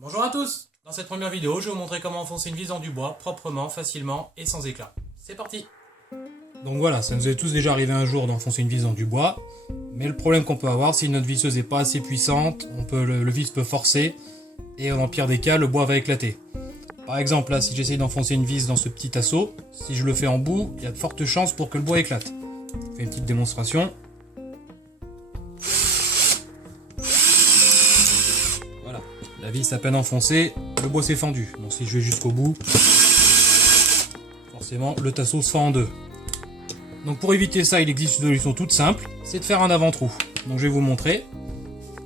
Bonjour à tous. Dans cette première vidéo, je vais vous montrer comment enfoncer une vis dans du bois proprement, facilement et sans éclat. C'est parti. Donc voilà, ça nous est tous déjà arrivé un jour d'enfoncer une vis dans du bois. Mais le problème qu'on peut avoir, si notre visseuse n'est pas assez puissante, le vis peut forcer et dans le pire des cas, le bois va éclater. Par exemple, là, si j'essaye d'enfoncer une vis dans ce petit tasseau, si je le fais en bout, il y a de fortes chances pour que le bois éclate. Je fais une petite démonstration. Voilà, la vis à peine enfoncée, le bois s'est fendu. Donc si je vais jusqu'au bout, forcément le tasseau se fend en deux. Donc pour éviter ça, il existe une solution toute simple, c'est de faire un avant-trou. Donc je vais vous montrer.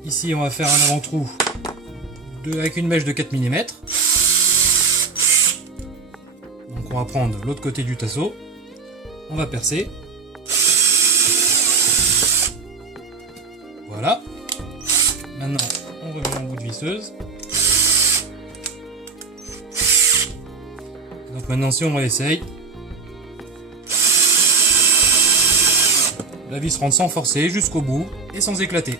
Ici on va faire un avant-trou avec une mèche de 4 mm. Donc on va prendre l'autre côté du tasseau, on va percer. Voilà. Maintenant on remet en bout de visseuse. Donc maintenant si on réessaye, la vis rentre sans forcer jusqu'au bout et sans éclater.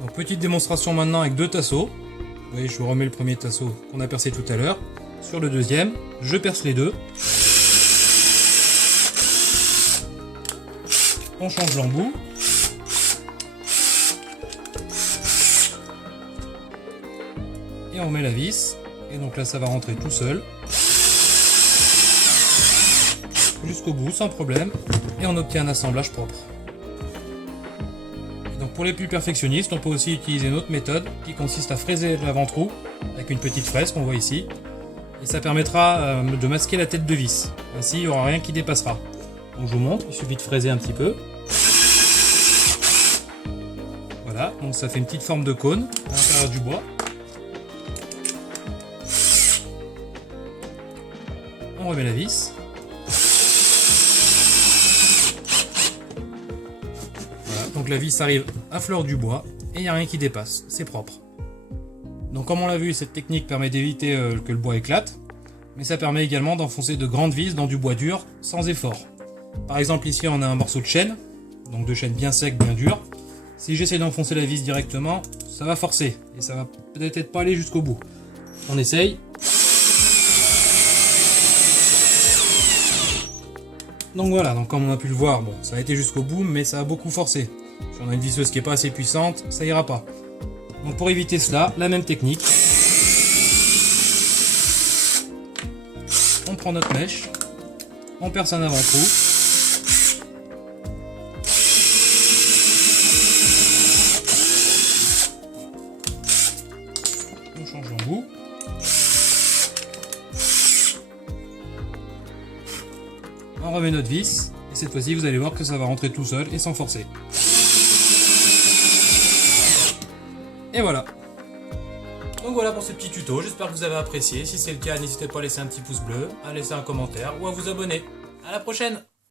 Donc petite démonstration maintenant avec deux tasseaux. Vous voyez, je vous remets le premier tasseau qu'on a percé tout à l'heure. Sur le deuxième, je perce les deux. On change l'embout. Et on met la vis. Et donc là ça va rentrer tout seul. Jusqu'au bout sans problème. Et on obtient un assemblage propre. Et donc pour les plus perfectionnistes, on peut aussi utiliser une autre méthode qui consiste à fraiser l'avant-trou avec une petite fraise qu'on voit ici. Et ça permettra de masquer la tête de vis. Ainsi il n'y aura rien qui dépassera. Donc je vous montre, il suffit de fraiser un petit peu. Voilà, donc ça fait une petite forme de cône à l'intérieur du bois. On remet la vis. Voilà, donc la vis arrive à fleur du bois et il n'y a rien qui dépasse, c'est propre. Donc comme on l'a vu, cette technique permet d'éviter que le bois éclate, mais ça permet également d'enfoncer de grandes vis dans du bois dur sans effort. Par exemple ici on a un morceau de chêne, donc de chêne bien sec, bien dur. Si j'essaie d'enfoncer la vis directement, ça va forcer et ça va peut-être pas aller jusqu'au bout. On essaye. Donc voilà, donc comme on a pu le voir, bon, ça a été jusqu'au bout, mais ça a beaucoup forcé. Si on a une visseuse qui n'est pas assez puissante, ça ira pas. Donc pour éviter cela, la même technique. On prend notre mèche, on perce un avant-trou. On change l'embout. On remet notre vis, et cette fois-ci vous allez voir que ça va rentrer tout seul et sans forcer. Et voilà. Donc voilà pour ce petit tuto, j'espère que vous avez apprécié. Si c'est le cas, n'hésitez pas à laisser un petit pouce bleu, à laisser un commentaire ou à vous abonner. À la prochaine!